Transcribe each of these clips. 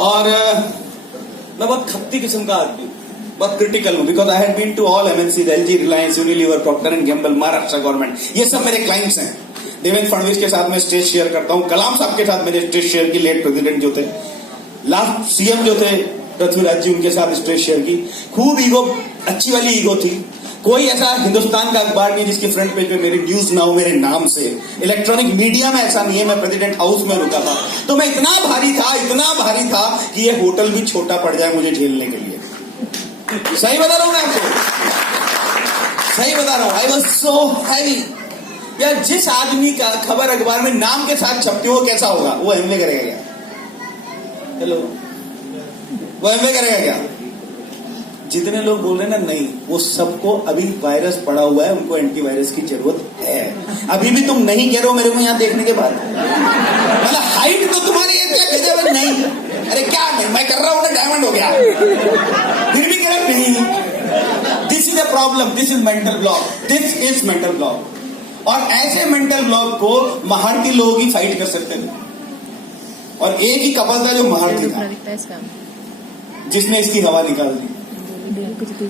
और मैं बहुत खपती किस्म का आदमी हूँ, बहुत क्रिटिकल हूँ, because I had been to all MNCs, LG, Reliance, Unilever, Procter and Gamble, Maharashtra government, ये सब मेरे क्लाइंट्स हैं। देवेंद्र फडणवीस के साथ मैं स्टेज शेयर करता हूँ, कलाम साहब के साथ मेरे स्टेज शेयर की, लेट प्रेसिडेंट जो थे, लास्ट सीएम जो थे पृथ्वीराज जी, उनके साथ स्टेज शेयर की। खूब ईगो, अच्छी वाली ईगो थी। कोई ऐसा हिंदुस्तान का अखबार नहीं जिसके फ्रंट पेज पे मेरी न्यूज ना हो मेरे नाम से। इलेक्ट्रॉनिक मीडिया में ऐसा नहीं है। मैं प्रेसिडेंट हाउस में रुका था तो मैं इतना भारी था कि ये होटल भी छोटा पड़ जाए मुझे झेलने के लिए। सही बता रहा हूं मैं आपको, सही बता रहा हूं। I was so heavy. यार जिस आदमी का खबर अखबार में नाम के साथ छपती हो कैसा होगा? वो एमए करेगा क्या? हेलो, वो एमए करेगा क्या? जितने लोग बोल रहे हैं ना नहीं, वो सबको अभी वायरस पड़ा हुआ है, उनको एंटीवायरस की जरूरत है। अभी भी तुम नहीं कह रहे हो मेरे को यहां देखने के बाद, मतलब हाइट तो तुम्हारी है नहीं, अरे क्या नहीं, मैं कर रहा हूं ना, डायमंड हो गया, फिर भी कह रहे नहीं। This is a problem, this is mental block, this is mental block. और ऐसे मेंटल ब्लॉक को महारथी लोग ही फाइट कर सकते थे। और एक ही कपल था जो महारथी था, जिसने इसकी हवा निकाल दी।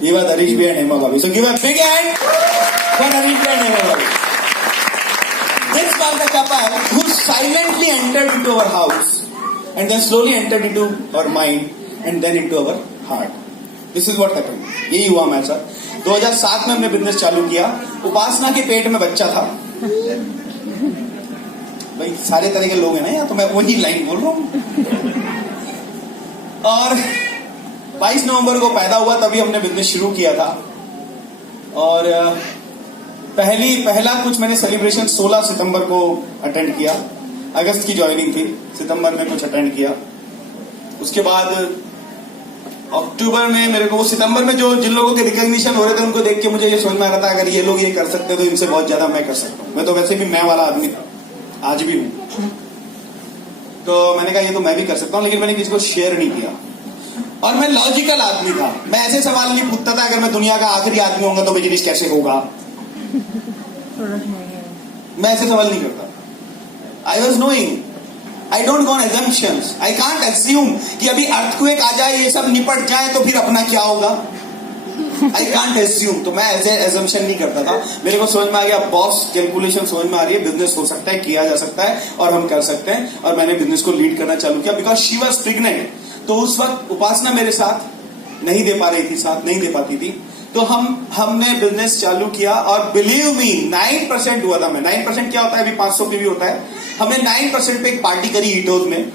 ये बात हरीश भैया हेमा भाभी। So give a big hand for Harish and Hema Bhabhi. This was the couple who silently entered into our house and then slowly entered into our mind and then into our heart. This is what happened. यही हुआ हमारे साथ। 2007 में हमने business चालू किया। उपासना के पेट में बच्चा था। भाई सारे तरह के लोग हैं ना यहाँ, तो मैं वही लाइन बोल रहा हूँ। और 22 नवंबर को पैदा हुआ, तभी हमने बिजनेस शुरू किया था। और पहला कुछ मैंने सेलिब्रेशन 16 सितंबर को अटेंड किया। अगस्त की ज्वाइनिंग थी, सितंबर में कुछ अटेंड किया। उसके बाद अक्टूबर में मेरे को, सितंबर में जो जिन लोगों के रिकॉग्निशन हो रहे थे उनको देख के मुझे ये समझ में आ रहा था अगर ये लोग ये कर सकते तो इनसे बहुत ज्यादा मैं कर सकता हूँ। मैं तो वैसे भी मैं वाला आदमी था, आज भी हूं। तो मैंने कहा ये तो मैं भी कर सकता हूँ, लेकिन मैंने किसी को शेयर नहीं किया। और मैं लॉजिकल आदमी था, मैं ऐसे सवाल नहीं पूछता था अगर मैं दुनिया का आखिरी आदमी होऊंगा तो बिजनेस कैसे होगा। मैं ऐसे सवाल नहीं करता। I was knowing, I don't go on assumptions. I can't assume कि अभी अर्थक्वेक आ जाए, ये सब निपट जाए तो फिर अपना क्या होगा। I can't assume. तो मैं ऐसे एजम्पशन नहीं करता था। मेरे को समझ में आ गया, बॉस कैलकुलेशन समझ में आ रही है, बिजनेस हो सकता है, किया जा सकता है और हम कर सकते हैं। और मैंने बिजनेस को लीड करना चालू किया बिकॉज शी वॉज प्रेग्नेंट। तो उस वक्त उपासना मेरे साथ नहीं दे पा रही थी, साथ नहीं दे पाती थी। तो हमने बिजनेस चालू किया और बिलीव मी 9% हुआ था। मैं 9% क्या होता है, अभी 500 पे भी होता है। हमने 9% पे एक पार्टी करी ईटोज में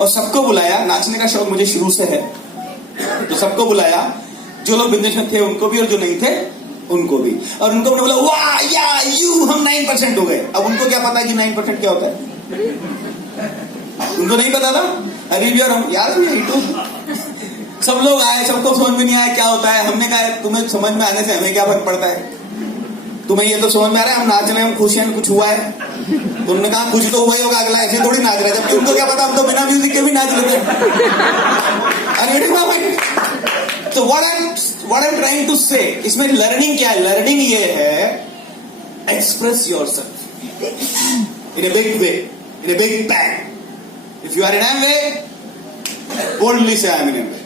और सबको बुलाया। नाचने का शौक मुझे शुरू से है, तो सबको बुलाया, जो लोग बिजनेस में थे उनको भी और जो नहीं थे उनको भी। और उनको बोला वाह या यू, हम 9% हो गए। अब उनको क्या पता कि 9% क्या होता है, उनको नहीं पता था। अभी भी और हम यार ईटो, सब लोग आए, सबको समझ में नहीं आया क्या होता है। हमने कहा तुम्हें समझ में आने से हमें क्या फर्क पड़ता है, तुम्हें ये तो समझ में आ रहा है हम नाच रहे हैं, हम खुश हैं, कुछ हुआ है। तो उन्होंने कहा कुछ तो हुआ ही होगा, अगला ऐसे थोड़ी नाच रहा है। जबकि उनको क्या पता, हम तो बिना म्यूजिक के भी नाच लेते हैं। तो what I am trying to say, इसमें लर्निंग क्या है? लर्निंग ये है express yourself in a big way, in a big bang. If you are in Amway, boldly say I am in Amway.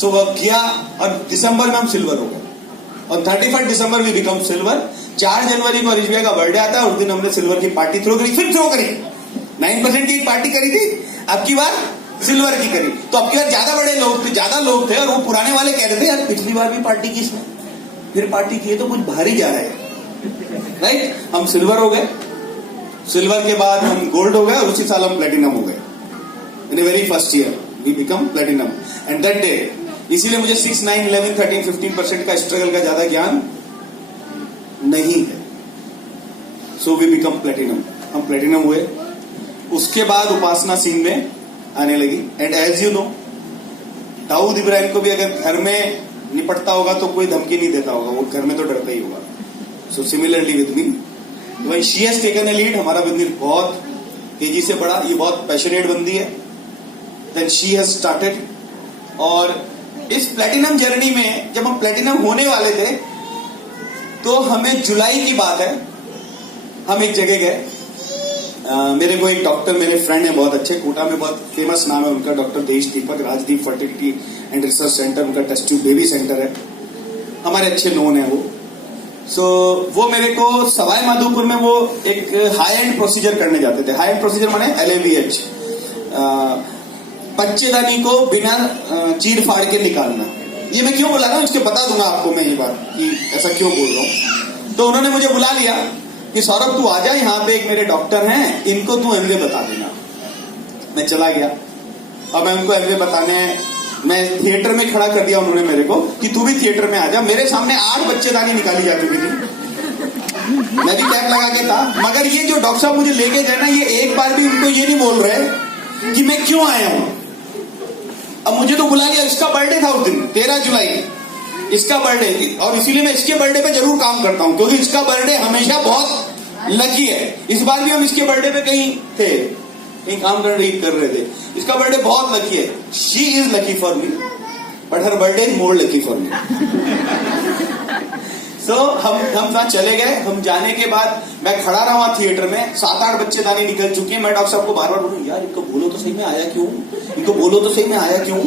So वो किया और दिसंबर में हम सिल्वर हो गए और 31 दिसंबर में बिकम सिल्वर। 4 जनवरी को हरीश भैया का बर्थडे आता है, उस दिन हमने सिल्वर की पार्टी थ्रो करी, फिर थ्रो करी। 9% की पार्टी करी थी, अब की बार सिल्वर की करी। तो अब की बार ज्यादा लोग थे और वो पुराने वाले कह रहे थे यार पिछली बार भी पार्टी की, इसमें फिर पार्टी की है तो कुछ भारी जा रहा है, राइट। हम सिल्वर हो गए, सिल्वर के बाद हम गोल्ड हो गए और उसी साल हम प्लेटिनम हो गए। In the very first year, we become platinum. And that day, इसीलिए मुझे 6, 9, 11, 13, 15% का स्ट्रगल का ज्यादा ज्ञान नहीं है। So we become platinum. हम प्लेटिनम हुए। उसके बाद उपासना सीन में आने लगी। And as you know, Dawood Ibrahim को भी अगर घर में निपटता होगा तो कोई धमकी नहीं देता होगा, वो घर में तो डरता ही होगा। So similarly with me, when she has taken a lead, हमारा बिजनेस बहुत तेजी से बढ़ा। ये बहुत पैशनेट बंदी है। Then she has started। और इस प्लेटिनम जर्नी में जब हम प्लेटिनम होने वाले थे तो हमें जुलाई की बात है, हम एक जगह गए मेरे को एक डॉक्टर, मेरे फ्रेंड है बहुत अच्छे, कोटा में बहुत फेमस नाम है उनका, doctor Desh Deepak, Rajdeep fertility and research centre, उनका टेस्ट ट्यूब बेबी सेंटर है, हमारे अच्छे नोन है वो। सो वो मेरे को सवाई माधोपुर में वो एक हाई एंड प्रोसीजर करने जाते थे। हाई एंड प्रोसीजर माने LAVH, बच्चेदानी को बिना चीर फाड़ के निकालना। ये मैं क्यों बोला रहा हूं, इसके बता दूंगा आपको मैं ये बात कि ऐसा क्यों बोल रहा हूं। तो उन्होंने मुझे बुला लिया कि सौरभ तू आ जा, यहाँ पे एक मेरे डॉक्टर हैं, इनको तू MBA बता देना। मैं चला गया और मैं उनको MBA बताने, मैं थिएटर में खड़ा कर दिया उन्होंने मेरे को कि तू भी थिएटर में आ जा। मेरे सामने 8 बच्चेदानी निकाली जा चुकी थी, मैं भी कैप लगा के था। मगर ये जो डॉक्टर साहब मुझे लेके गए ना, ये एक बार भी उनको ये नहीं बोल रहे कि मैं क्यों आया हूं। अब मुझे तो बुला लिया, इसका बर्थडे था उस दिन 13 जुलाई, इसका बर्थडे, और इसीलिए मैं इसके बर्थडे पे जरूर काम करता हूं क्योंकि इसका बर्थडे हमेशा बहुत लकी है। इस बार भी हम इसके बर्थडे पे कहीं थे, कहीं काम कर रहे थे। इसका बर्थडे बहुत लकी है। She is lucky for me but her birthday is more lucky for me. So हम वहां चले गए। हम जाने के बाद मैं खड़ा रहा वहां थिएटर में, 7-8 बच्चेदानी निकल चुकी है। मैं डॉक्टर साहब को बार बार बोलूं, यार इनको बोलो तो सही में आया क्यों, इनको बोलो तो सही में आया क्यों।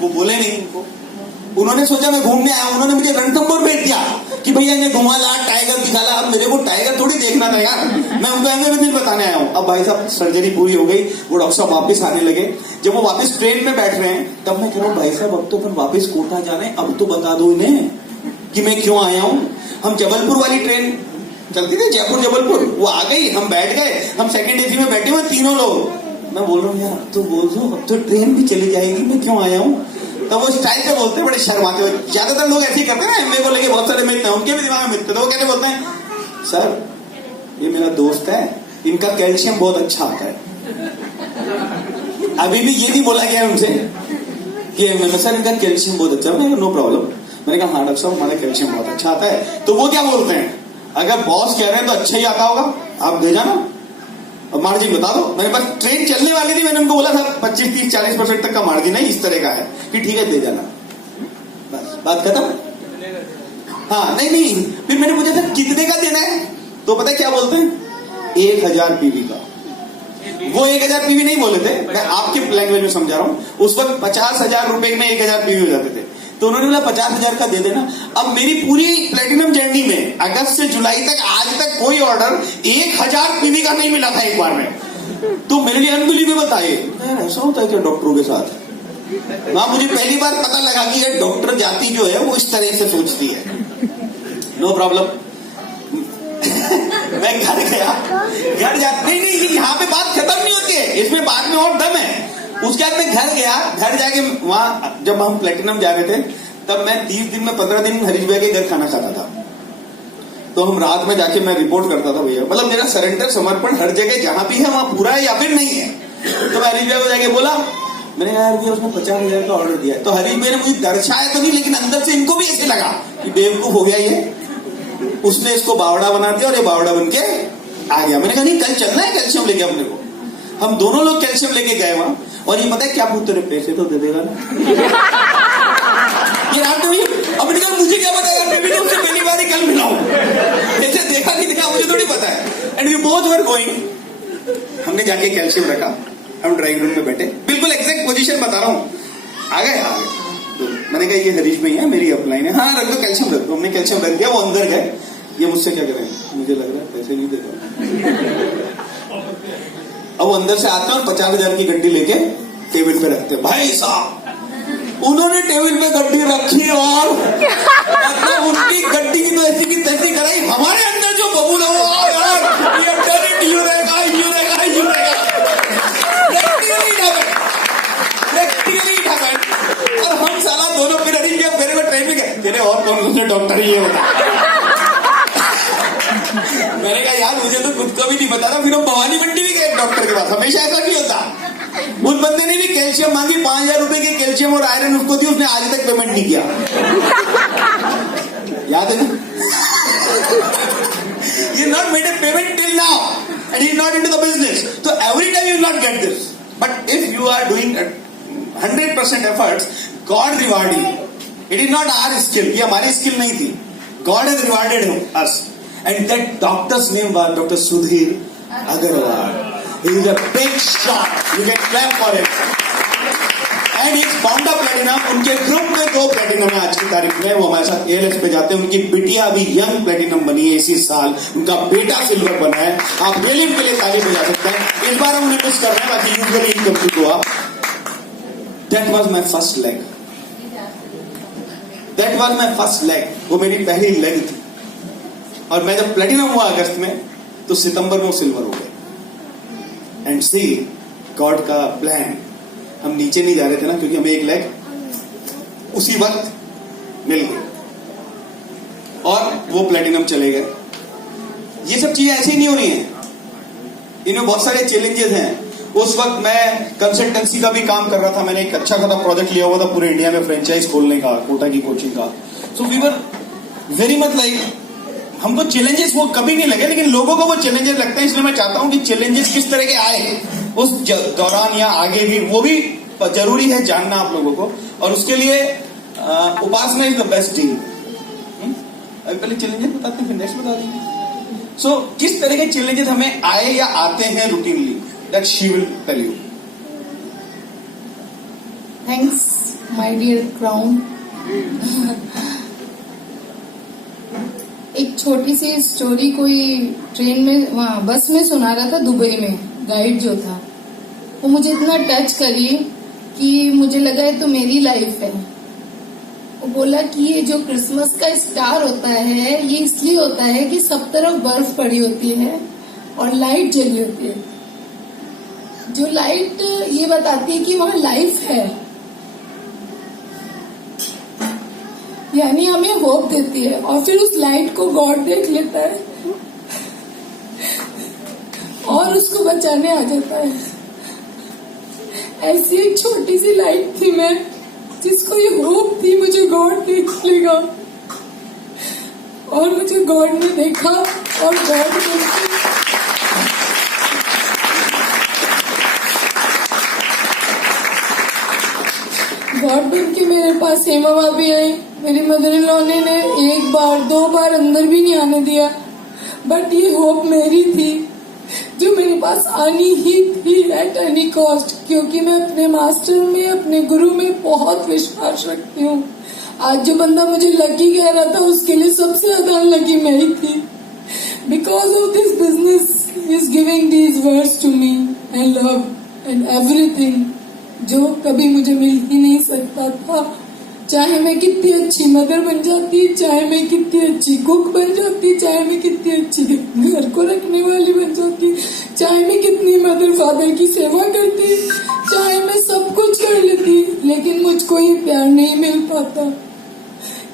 वो बोले नहीं इनको। उन्होंने सोचा मैं घूमने आया, उन्होंने मुझे रणथंभौर भेज दिया कि भैया इन्हें घुमा ला, टाइगर दिखा ला। अब मेरे को टाइगर थोड़ी देखना था यार, मैं उनको MBA बताने आया हूं। अब भाई साहब सर्जरी पूरी हो गई, वो डॉक्टर साहब वापस आने लगे। जब वो वापस ट्रेन में बैठ रहे हैं तब मैं कह रहा हूं भाई साहब अब तो अपन वापस कोटा जाना है, अब तो बता दो इन्हें कि मैं क्यों आया हूं। हम जबलपुर वाली ट्रेन चलती थी, जयपुर जबलपुर, वो आ गई, हम बैठ गए, हम सेकंड AC में बैठे हुए 3 लोग। मैं बोल रहा हूँ यार अब तो बोल दो, अब तो ट्रेन भी चली जाएगी, मैं क्यों आया हूँ। तो वो स्टाइल से बोलते, बड़े शर्माते हुए। ज्यादातर लोग ऐसे ही करते हैं ना, MBA को लेके बहुत सारे मित्र हैं, उनके भी दिमाग में मित्र, तो वो कैसे बोलते हैं, सर ये मेरा दोस्त है, इनका कैल्शियम बहुत अच्छा आता है। अभी भी ये नहीं बोला गया है उनसे कि सर इनका कैल्शियम बहुत अच्छा है। No problem. मैंने कहा हाँ डॉक्टर साहब हमारा कैल्शियम बहुत अच्छा आता है। तो वो क्या बोलते हैं, अगर बॉस कह रहे हैं तो अच्छा ही आता होगा, आप दे जाना और मार्जिन बता दो। मैंने बस ट्रेन चलने वाली थी, मैंने उनको बोला था 25-30-40% तक का मार्जिन है, इस तरह का है कि ठीक है दे जाना, बस बात खत्म। हाँ नहीं, फिर मैंने पूछा था कितने का देना है, तो पता है क्या बोलते हैं, 1000 PV का। वो 1000 PV नहीं बोले थे, मैं आपके लैंग्वेज में समझा रहा हूं। उस वक्त 50,000 रुपए में 1000 PV हो जाते थे, तो उन्होंने बोला 50,000 का दे देना। अब मेरी पूरी प्लेटिनम जर्नी में अगस्त से जुलाई तक आज तक कोई ऑर्डर 1000 PV का नहीं मिला था एक बार में। तो मेरे लिए अनबिलीवेबल था ये, यार ऐसा होता है क्या डॉक्टरों के साथ। वहां मुझे पहली बार पता लगा कि ये डॉक्टर जाति जो है वो इस तरह से सोचती है। No problem. मैं घर गया, घर जा नहीं यहाँ पे बात खत्म नहीं होती है, इसमें बाद में और दम है। उसके बाद मैं घर गया, घर जाके वहां जब हम प्लेटिनम जा रहे थे तब मैं 30 दिन में 15 दिन हरीश भाई के घर खाना खाता था। तो हम रात में जाके मैं रिपोर्ट करता था, भैया मतलब मेरा सरेंडर समर्पण हर जगह जहां भी है वहां पूरा है या फिर नहीं है। तो मैं हरीश भाई को जाके बोला, मैंने कहा यार भैया उसने 50,000 का ऑर्डर दिया है। तो हरीश भाई ने मुझे दर्शाया तो नहीं, लेकिन अंदर से इनको भी ऐसे लगा कि बेवकूफ हो गया ये, उसने इसको बावड़ा बना दिया और ये बावड़ा बन के आ गया। मैंने कहा नहीं कल चलना है कैल्शियम लेके अपने को। हम दोनों लोग कैल्शियम लेके गए वहां, और ये पता है क्या पूछते रहे, पैसे तो दे देगा ना। ये रात हुई, अब मैंने कहा मुझे क्या पता यार, मैं भी उससे पहली बार ही कल मिला हूं, ऐसे देखा नहीं देखा मुझे थोड़ी पता है। And we both were going. हमने जाके कैल्शियम रखा, हम ड्राइंग रूम में बैठे, बिल्कुल एग्जैक्ट पोजीशन बता रहा हूँ, आ गए। तो मैंने कहा ये हरीश भाई है, मेरी अपलाइन है, हाँ रख दो कैल्शियम रख दो। हमने कैल्शियम रख दिया, वो अंदर गए। ये मुझसे क्या करें, मुझे लग रहा है पैसे नहीं देगा। अब वो अंदर से आते हैं और 50,000 की गड्डी लेके टेबल पे रखते। भाई साहब उन्होंने टेबल पे गड्डी रखी और मतलब उनकी गड्डी की तो ऐसी की तैसी कराई, हमारे अंदर जो बबूल है वो यार ये टेरिट यू रहेगा। और हम साला दोनों फिर हरी गया, मेरे को ट्रेन में गए, तेरे और कौन से डॉक्टर ही होता। मैंने कहा यार मुझे तो खुद को भी नहीं पता था। फिर हम भवानी मंडी भी गए डॉक्टर के पास, हमेशा ऐसा नहीं होता। उस बंदे ने भी कैल्शियम मांगी, 5,000 रुपए की कैल्शियम और आयरन उसको दी, उसने आज तक पेमेंट नहीं किया। याद है ना? He not made a payment till now and he is not into the business. So every time you will not get this. But if you are doing 100% efforts, God reward you. It is not our skill. ये हमारी skill नहीं थी. God has rewarded us. And that doctor's name was Dr. Sudhir. Agarwal. He is a big shot. You can clap for him. And he's bound up platinum. उनके group में 2 platinum है आज की तारीख में. वो हमारे साथ ALX पे जाते हैं. उनकी बिटिया अभी यंग प्लेटिनम बनी है इसी साल. उनका बेटा सिल्वर बना है. आप really उनके लिए ताली बजा सकते हैं. इस बार हम उन्हें मिस कर रहे हैं. बाकी यूजुअली ही कम टू आप. That was my first leg. That was my first leg. वो मेरी पहली लेग थी. और मैं जब प्लेटिनम हुआ अगस्त में, तो सितंबर में वो सिल्वर हो गए. एंड सी गॉड का प्लान. हम नीचे नहीं जा रहे थे ना, क्योंकि हमें एक लेग उसी वक्त मिल गई और वो प्लेटिनम चले गए. ये सब चीजें ऐसी नहीं हो रही हैं. इनमें बहुत सारे चैलेंजेस हैं. उस वक्त मैं कंसल्टेंसी का भी काम कर रहा था. मैंने एक अच्छा खासा प्रोजेक्ट लिया हुआ था पूरे इंडिया में फ्रेंचाइज खोलने का, कोटा की कोचिंग का. So we were very much like, हमको चैलेंजेस वो कभी नहीं लगे, लेकिन लोगों को वो चैलेंजेस लगते हैं. इसलिए मैं चाहता हूं कि चैलेंजेस किस तरह के आए उस दौरान या आगे भी, वो भी जरूरी है जानना आप लोगों को. और उसके लिए उपासना इज द बेस्ट डील. अभी पहले चैलेंजेस बताते हैं, फिर नेक्स्ट बता देंगे. सो किस तरह के चैलेंजेस हमें आए या आते हैं routinely, that she will tell you. Thanks my dear crown. एक छोटी सी स्टोरी कोई ट्रेन में, वहाँ बस में सुना रहा था. दुबई में गाइड जो था वो मुझे इतना टच करी कि मुझे लगा ये तो मेरी लाइफ है. वो बोला कि ये जो क्रिसमस का स्टार होता है ये इसलिए होता है कि सब तरफ बर्फ पड़ी होती है और लाइट जली होती है. जो लाइट ये बताती है कि वहाँ लाइफ है, यानी हमें होप देती है. और फिर उस लाइट को गॉड देख लेता है और उसको बचाने आ जाता है. ऐसी एक छोटी सी लाइट थी मैं, जिसको ये होप थी मुझे गॉड देख लेगा. और मुझे गॉड ने देखा और गॉड बन के मेरे पास हेमा भाभी आई. मेरी मदर इन लॉ ने 1 बार 2 बार अंदर भी नहीं आने दिया. बट ये होप मेरी थी जो मेरे पास आनी ही थी एट एनी कॉस्ट, क्योंकि मैं अपने मास्टर में, अपने गुरु में बहुत विश्वास रखती हूँ. आज जो बंदा मुझे लकी कह रहा था, उसके लिए सबसे ज्यादा लकी मैं ही थी. Because of this business is giving these words to me and love and everything, जो कभी मुझे मिल ही नहीं सकता था. चाहे मैं कितनी अच्छी मदर बन जाती, चाहे मैं कितनी अच्छी कुक बन जाती, चाहे मैं कितनी अच्छी घर को रखने वाली बन जाती, चाहे मैं कितनी मदर फादर की सेवा करती, चाहे मैं सब कुछ कर लेती, लेकिन मुझको ये प्यार नहीं मिल पाता.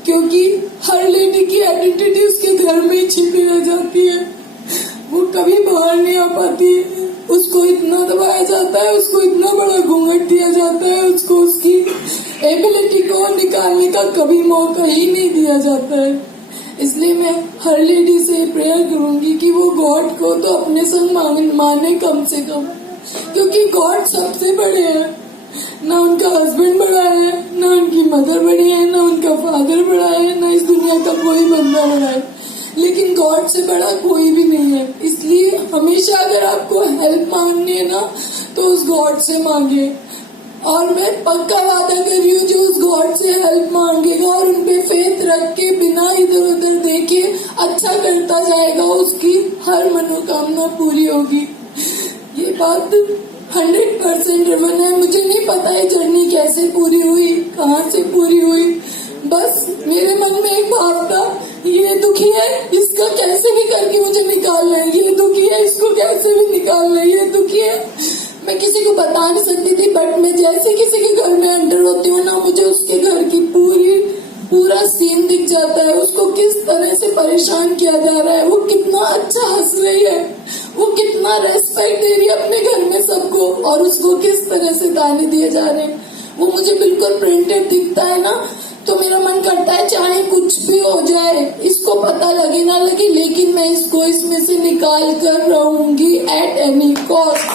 क्योंकि हर लेडी की आइडेंटिटी उसके घर में ही छिपी रह जाती है. वो कभी बाहर नहीं आ पाती. उसको इतना दबाया जाता है, उसको इतना बड़ा घूंघट दिया जाता है, उसको उसकी एबिलिटी को निकालने का कभी मौका ही नहीं दिया जाता है. इसलिए मैं हर लेडी से प्रेयर करूंगी कि वो गॉड को तो अपने संग माने कम से कम, क्योंकि गॉड सबसे बड़े हैं. ना उनका हस्बैंड बड़ा है, ना उनकी मदर बड़ी है, ना उनका फादर बड़ा है, ना इस दुनिया का कोई बंदा बड़ा है. लेकिन गॉड से बड़ा कोई भी नहीं है. इसलिए हमेशा अगर आपको हेल्प मांगनी है ना, तो उस गॉड से मांगे. और मैं पक्का वादा कर रही हूँ, जो उस गॉड से हेल्प मांगेगा और उनपे फेथ रख के बिना इधर उधर देखे अच्छा करता जाएगा, उसकी हर मनोकामना पूरी होगी. ये बात 100% रिवन है. मुझे नहीं पता है जर्नी कैसे पूरी हुई, कहाँ से पूरी हुई. बस मेरे मन में एक भाव था, ये दुखी है, इसका कैसे भी करके मुझे निकालना है. ये दुखी है, इसको कैसे भी निकालना है. ये दुखी है, मैं किसी को बता नहीं सकती थी. बट मैं जैसे किसी के घर में एंटर होती हूँ ना, मुझे उसके घर की पूरा सीन दिख जाता है. उसको किस तरह से परेशान किया जा रहा है, वो कितना अच्छा हंस रही है, वो कितना रेस्पेक्ट दे रही है अपने घर में सबको, और उसको किस तरह से ताने दिए जा रहे हैं. वो मुझे बिल्कुल प्रिंटेड दिखता है ना, तो मेरा मन करता है चाहे कुछ भी हो जाए, इसको पता लगे ना लगे, लेकिन मैं इसको इसमें से निकाल कर रहूंगी एट एनी कॉस्ट.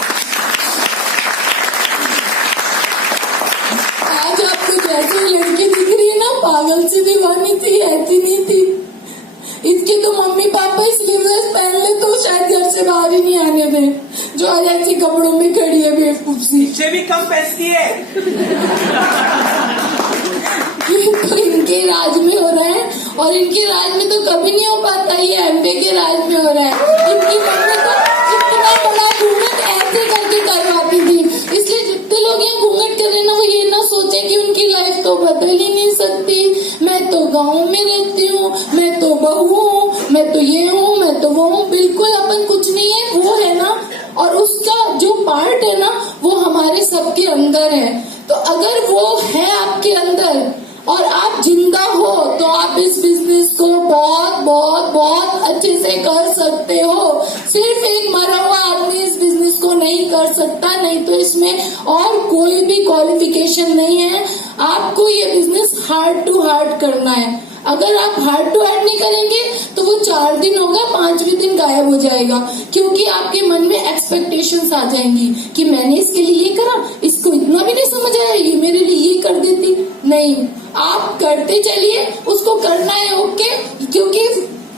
आज आपको जैसी लड़की दिख रही है ना, पागल सी दीवानी थी, ऐसी नहीं थी. इसके तो मम्मी पापा स्लीवलेस पहन ले तो शायद घर घर से बाहर ही नहीं आने दे, जो आज ऐसे कपड़ों में खड़ी है बेवकूफ सी। इससे भी कम पैसे है। तो इनके राज में हो रहा है, और इनके राज में तो कभी नहीं हो पाता, ये एमपी के राज में हो रहा है। इनकी मम्मी को इतना बड़ा घूंघट ऐसे करके करवाती थी, इसलिए जितने लोग यहाँ घूंघट कर रहे ना, वो ये ना सोचे कि उनकी लाइफ तो बदल ही नहीं सकती। मैं तो गाँव में रहती हूँ, मैं तो बहू हूँ, मैं तो ये हूँ, मैं तो वो हूँ। बिल्कुल अपन कुछ नहीं है, वो है ना, और उसका जो पार्ट है ना, वो हमारे सबके अंदर है। तो अगर वो है आपके अंदर और आप जिंदा हो, तो आप इस बिजनेस को बहुत बहुत बहुत अच्छे से कर सकते हो। सिर्फ एक मरा हुआ आदमी इस बिजनेस को नहीं कर सकता, नहीं तो इसमें और कोई भी क्वालिफिकेशन नहीं है। आपको ये बिजनेस हार्ट टू हार्ट करना है। अगर आप हार्ट टू हार्ट नहीं करेंगे तो वो 4 दिन होगा, 5वें दिन गायब हो जाएगा, क्योंकि आपके मन में एक्सपेक्टेशंस आ जाएंगी कि मैंने इसके लिए ये करा, इसको इतना भी नहीं समझ आया, ये मेरे लिए ये कर देती। नहीं, आप करते चलिए, उसको करना है ओके, क्योंकि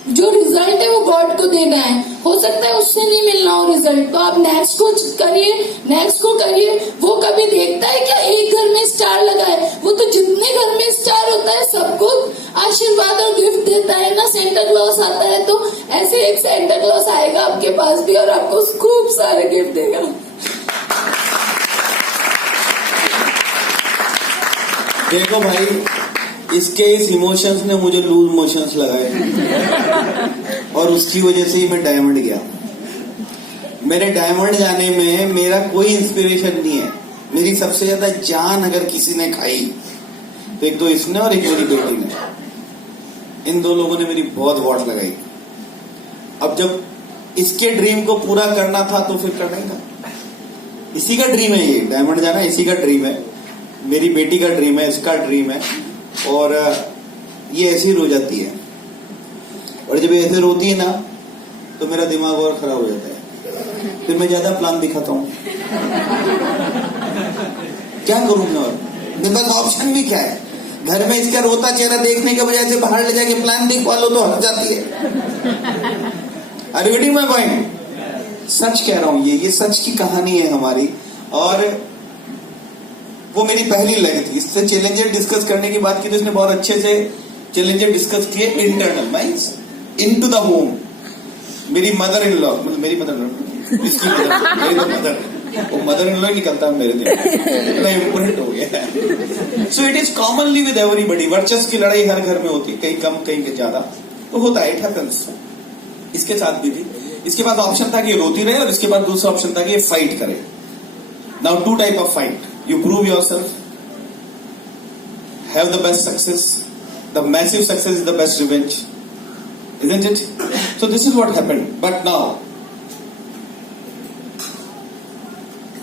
जो रिजल्ट है वो गॉड को देना है। हो सकता है उससे नहीं मिलना हो रिजल्ट, तो आप नेक्स्ट को करिए, नेक्स्ट को करिए। वो कभी देखता है क्या एक घर में स्टार लगा है? वो तो जितने घर में स्टार होता है सबको आशीर्वाद और गिफ्ट देता है ना। सेंटा क्लॉस आता है तो ऐसे एक सेंटा क्लॉस आएगा आपके पास भी और आपको खूब सारे गिफ्ट देगा। देखो भाई, इसके इस इमोशंस ने मुझे लूज मोशंस लगाए और उसकी वजह से ही मैं डायमंड गया। मेरे डायमंड जाने में मेरा कोई इंस्पिरेशन नहीं है। मेरी सबसे ज्यादा जान अगर किसी ने खाई तो एक तो इसने और एक मेरी बेटी ने। इन 2 लोगों ने मेरी बहुत वॉट लगाई। अब जब इसके ड्रीम को पूरा करना था तो फिर करना ही था। इसी का ड्रीम है, ये डायमंड जाना इसी का ड्रीम है, मेरी बेटी का ड्रीम है, इसका ड्रीम है। और ये ऐसे ही रो जाती है, और जब ऐसे रोती है ना तो मेरा दिमाग और खराब हो जाता है। फिर मैं ज्यादा प्लान दिखाता हूँ। क्या करूं मैं? और मेरे पास ऑप्शन भी क्या है? घर में इसका रोता चेहरा देखने के बजाय से बाहर ले जाके प्लान दिखवा लो तो हट जाती है। Are you getting my point? सच कह रहा हूं, ये सच की कहानी है हमारी। और वो मेरी पहली लाइन थी। इससे चैलेंजर डिस्कस करने की बात की तो इसने बहुत अच्छे से चैलेंजर डिस्कस किए। Internal means into the home. मेरी मदर इन लॉ, मतलब मेरी मदर इसकी मदर, वो मदर इन लॉ निकलता है मेरे दिन, इतना इम्पोर्टेंट हो गया। So it is commonly with everybody. वर्चस्व की लड़ाई हर घर में होती है, कहीं कम कहीं ज्यादा, तो होता है, इट हैपेंस। इसके साथ भी थी। इसके बाद ऑप्शन था कि ये रोती रहे, और इसके बाद दूसरा ऑप्शन था कि ये फाइट करे। Now 2 type of fight. You prove yourself, have the best success. The massive success is the best revenge, isn't it? So this is what happened. But now,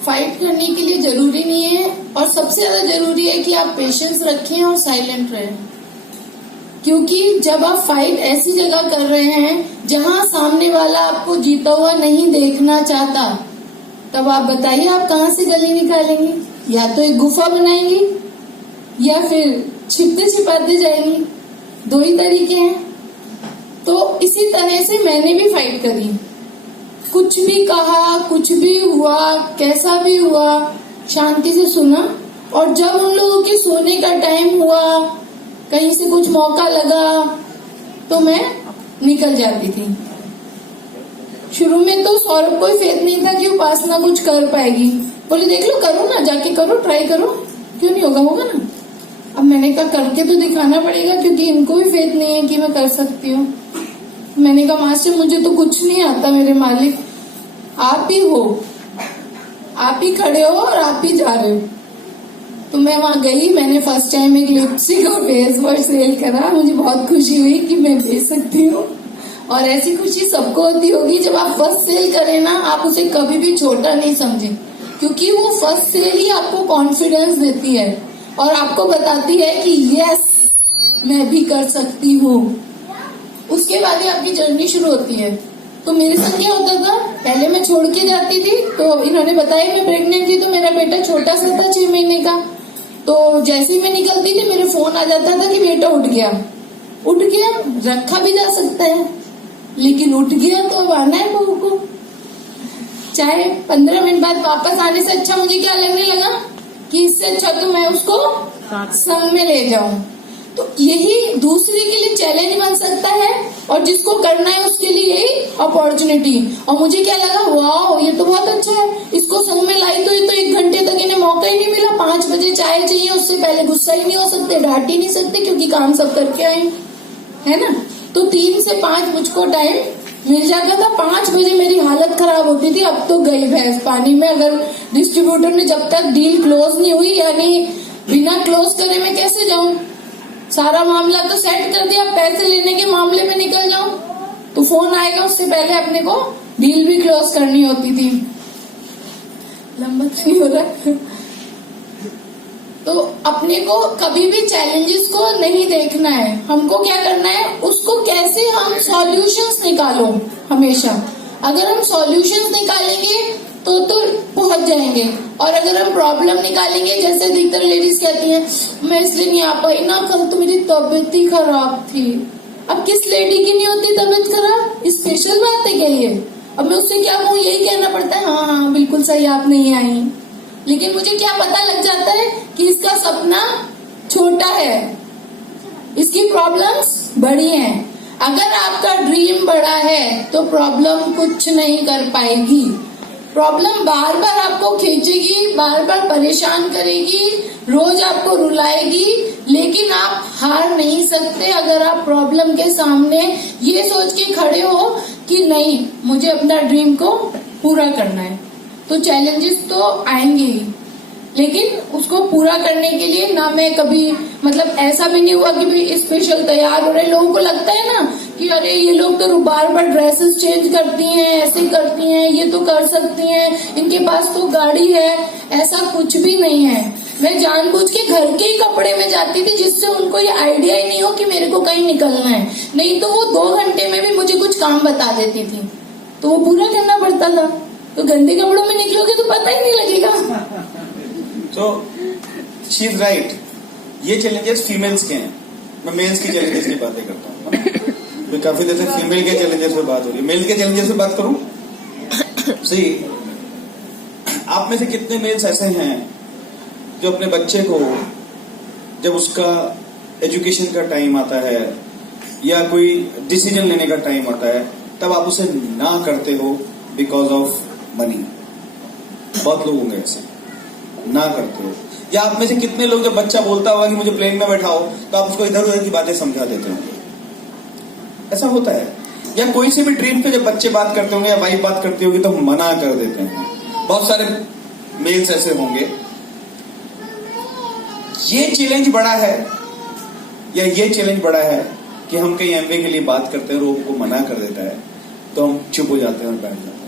fight करने के लिए जरूरी नहीं है, और सबसे ज्यादा जरूरी है कि आप पेशेंस रखें और साइलेंट रहें। क्योंकि जब आप फाइट ऐसी जगह कर रहे हैं जहां सामने वाला आपको जीता हुआ नहीं देखना चाहता, तब आप बताइए आप कहां से गले निकालेंगे? या तो एक गुफा बनाएंगी या फिर छिपते छिपाते जाएंगी। 2 ही तरीके हैं। तो इसी तरह से मैंने भी फाइट करी। कुछ भी कहा, कुछ भी हुआ, कैसा भी हुआ, शांति से सुना। और जब उन लोगों के सोने का टाइम हुआ, कहीं से कुछ मौका लगा, तो मैं निकल जाती थी। शुरू में तो सौरभ को ही फेथ नहीं था कि उपासना कुछ कर पाएगी। बोले देख लो, करो ना, जाके करो, ट्राई करो, क्यों नहीं होगा, होगा ना। अब मैंने कहा करके तो दिखाना पड़ेगा, क्योंकि इनको भी फेथ नहीं है कि मैं कर सकती हूँ। मैंने कहा मास्टर मुझे तो कुछ नहीं आता, मेरे मालिक आप ही हो, आप ही खड़े हो और आप ही जा रहे हो। तो मैं वहां गई। मैंने फर्स्ट टाइम एक लिपस्टिक और फेस वॉश सेल करा। मुझे बहुत खुशी हुई कि मैं बेच सकती हूँ, और ऐसी खुशी सबको होती होगी। जब आप फर्स्ट सेल करें ना, आप उसे कभी भी छोटा नहीं समझें, क्योंकि वो फर्स्ट सेल ही आपको कॉन्फिडेंस देती है और आपको बताती है कि यस मैं भी कर सकती हूँ। उसके बाद ही आपकी जर्नी शुरू होती है। तो मेरे साथ क्या होता था, पहले मैं छोड़ के जाती थी, तो इन्होंने बताया मैं प्रेग्नेंट थी, तो मेरा बेटा छोटा सा था 6 महीने का। तो जैसे ही मैं निकलती थी मेरे फोन आ जाता था कि बेटा उठ गया। उठ गया रखा भी जा सकता है, लेकिन उठ गया तो अब आना है बहू को। चाहे 15 मिनट बाद वापस आने से अच्छा मुझे क्या लगने लगा कि इससे अच्छा तो मैं उसको संग में ले जाऊं। तो यही दूसरे के लिए चैलेंज बन सकता है और जिसको करना है उसके लिए यही अपॉर्चुनिटी। और मुझे क्या लगा, वाह ये तो बहुत अच्छा है, इसको संग में लाई तो ये तो 1 घंटे तक इन्हें मौका ही नहीं मिला। 5 बजे चाय चाहिए, उससे पहले गुस्सा ही नहीं हो सकते, डांट ही नहीं सकते क्योंकि काम सब करके आए, है ना। तो 3 से 5 मुझको टाइम मिल जाता था। 5 बजे मेरी हालत खराब होती थी, अब तो गई भैंस पानी में। अगर डिस्ट्रीब्यूटर ने जब तक डील क्लोज नहीं हुई, यानी बिना क्लोज करे मैं कैसे जाऊं, सारा मामला तो सेट कर दिया, पैसे लेने के मामले में निकल जाऊं तो फोन आएगा, उससे पहले अपने को डील भी क्लोज करनी होती थी। लंबा तो नहीं हो रहा। तो अपने को कभी भी चैलेंजेस को नहीं देखना है, हमको क्या करना है, उसको कैसे हम सॉल्यूशंस निकालो हमेशा। अगर हम सॉल्यूशंस निकालेंगे तो पहुंच जाएंगे, और अगर हम प्रॉब्लम निकालेंगे, जैसे अधिकतर लेडीज कहती हैं मैं इसलिए नहीं आ पाई ना, कल तो मेरी तबीयत ही खराब थी। अब किस लेडी की नहीं होती तबीयत खराब, स्पेशल बात है क्या ये? अब मैं उससे क्या कहूँ, यही कहना पड़ता है हाँ हाँ बिल्कुल सही आप नहीं आई। लेकिन मुझे क्या पता लग जाता है कि इसका सपना छोटा है, इसकी प्रॉब्लम्स बड़ी हैं। अगर आपका ड्रीम बड़ा है तो प्रॉब्लम कुछ नहीं कर पाएगी। प्रॉब्लम बार बार आपको खींचेगी, बार बार परेशान करेगी, रोज आपको रुलाएगी, लेकिन आप हार नहीं सकते अगर आप प्रॉब्लम के सामने ये सोच के खड़े हो कि नहीं मुझे अपना ड्रीम को पूरा करना है। तो चैलेंजेस तो आएंगे ही, लेकिन उसको पूरा करने के लिए ना मैं कभी मतलब ऐसा भी नहीं हुआ कि भाई स्पेशल तैयार हो रहे। लोगों को लगता है ना कि अरे ये लोग तो बार बार ड्रेसेस चेंज करती हैं, ऐसे करती हैं, ये तो कर सकती हैं, इनके पास तो गाड़ी है। ऐसा कुछ भी नहीं है। मैं जानबूझ के घर के ही कपड़े में जाती थी जिससे उनको ये आइडिया ही नहीं हो कि मेरे को कहीं निकलना है, नहीं तो वो 2 घंटे में भी मुझे कुछ काम बता देती थी, तो वो पूरा करना पड़ता था। तो गंदे कपड़ों में निकलोगे तो पता ही नहीं लगेगा। तो शी इज राइट, ये चैलेंजेस फीमेल्स के हैं, मैं मेल्स की चैलेंजेस की बातें करता हूँ। तो काफी देर से फीमेल के चैलेंजेस पे बात हो रही है, मेल के चैलेंजेस पे बात करूं। सही, आप में से कितने मेल्स ऐसे हैं जो अपने बच्चे को जब उसका एजुकेशन का टाइम आता है या कोई डिसीजन लेने का टाइम आता है तब आप उसे ना करते हो बिकॉज ऑफ मनी? बहुत लोग होंगे ऐसे, ना करते हो। या आप में से कितने लोग जब बच्चा बोलता होगा कि मुझे प्लेन में बैठाओ तो आप उसको इधर उधर की बातें समझा देते होंगे? ऐसा होता है। या कोई से भी ड्रीम पे जब बच्चे बात करते होंगे या वाइफ बात करती होगी तो मना कर देते हैं। बहुत सारे मेल्स ऐसे होंगे। ये चैलेंज बड़ा है या ये चैलेंज बड़ा है कि हम कहीं एमवे के लिए बात करते हैं और वो मना कर देता है तो हम चुप हो जाते हैं और बैठ जाते हैं।